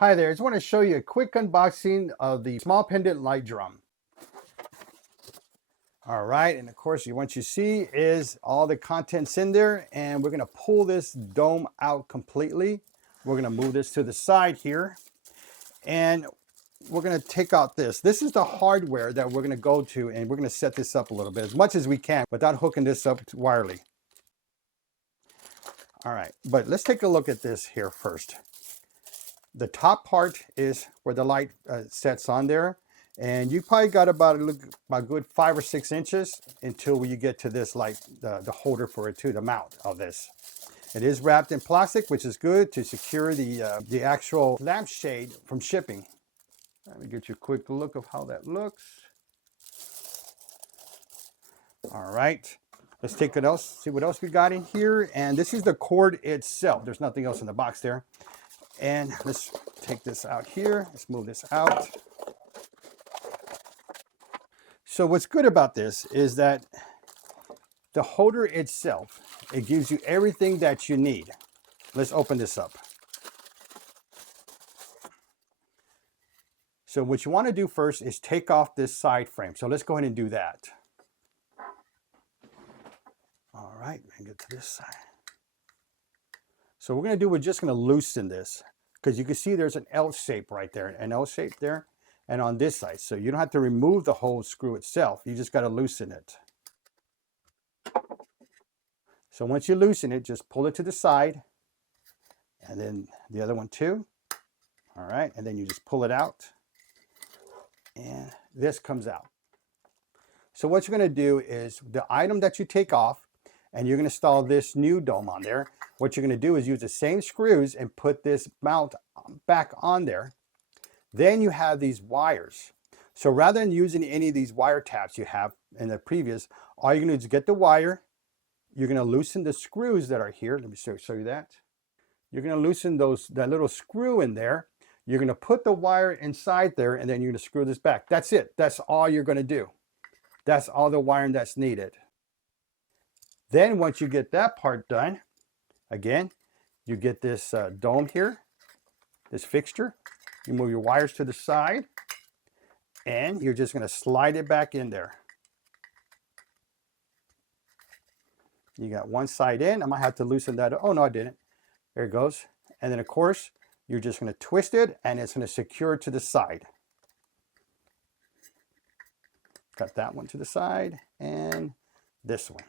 Hi there, I just want to show you a quick unboxing of the small pendant light drum. All right, and of course what you see is all the contents in there, and we're going to pull this dome out completely. We're going to move this to the side here, and we're going to take out this. This is the hardware that we're going to go to, and we're going to set this up a little bit as much as we can without hooking this up wirely. All right, but let's take a look at this here first. The top part is where the light sets on there, and you probably got about a good 5 or 6 inches until you get to this light, the holder for it too, the mount of this. It is wrapped in plastic, which is good to secure the actual lampshade from shipping. Let me get you a quick look of how that looks. All right, let's take it else, see what else we got in here. And this is the cord itself. There's nothing else in the box there. And let's take this out here. Let's move this out. So what's good about this is that the holder itself, it gives you everything that you need. Let's open this up. So what you want to do first is take off this side frame. So let's go ahead and do that. All right, let me get to this side. So what we're going to do, we're just going to loosen this, because you can see there's an L shape right there, an L shape there, and on this side. So you don't have to remove the whole screw itself. You just got to loosen it. So once you loosen it, just pull it to the side, and then the other one too. All right, and then you just pull it out, and this comes out. So what you're going to do is the item that you take off, and you're going to install this new dome on there. What you're going to do is use the same screws and put this mount back on there. Then you have these wires. So rather than using any of these wire taps you have in the previous, all you're going to do is get the wire. You're going to loosen the screws that are here. Let me show you that. You're going to loosen that little screw in there. You're going to put the wire inside there, and then you're going to screw this back. That's it. That's all you're going to do. That's all the wiring that's needed. Then once you get that part done, again, you get this dome here, this fixture. You move your wires to the side, and you're just going to slide it back in there. You got one side in. I might have to loosen that. Oh, no, I didn't. There it goes. And then, of course, you're just going to twist it, and it's going to secure to the side. Got that one to the side, and this one.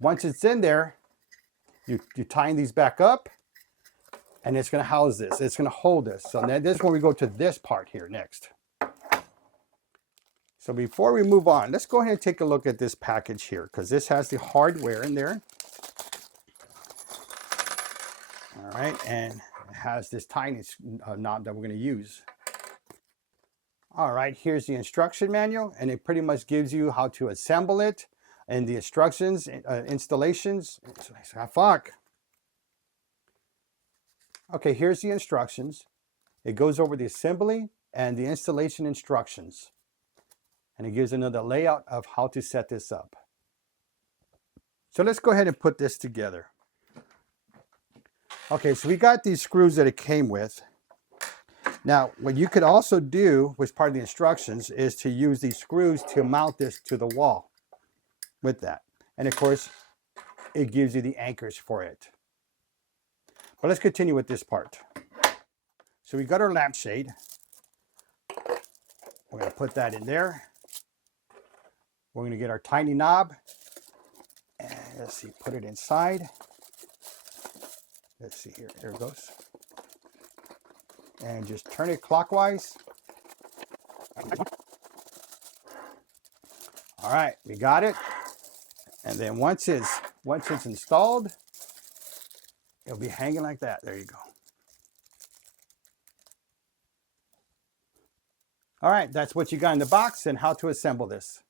Once it's in there, you tighten these back up, and it's going to house this. It's going to hold this. So then this is where we go to this part here next. So before we move on, let's go ahead and take a look at this package here, because this has the hardware in there. All right, and it has this tiny knob that we're going to use. All right, here's the instruction manual, and it pretty much gives you how to assemble it, and the instructions, installations. Fuck. Okay, here's the instructions. It goes over the assembly and the installation instructions. And it gives another layout of how to set this up. So let's go ahead and put this together. Okay, so we got these screws that it came with. Now, what you could also do, which part of the instructions, is to use these screws to mount this to the wall with that. And of course, it gives you the anchors for it. But let's continue with this part. So we got our lampshade. We're going to put that in there. We're going to get our tiny knob. And let's see, put it inside. Let's see here. There it goes. And just turn it clockwise. All right, we got it. And then once it's installed, it'll be hanging like that. There you go. All right, that's what you got in the box and how to assemble this.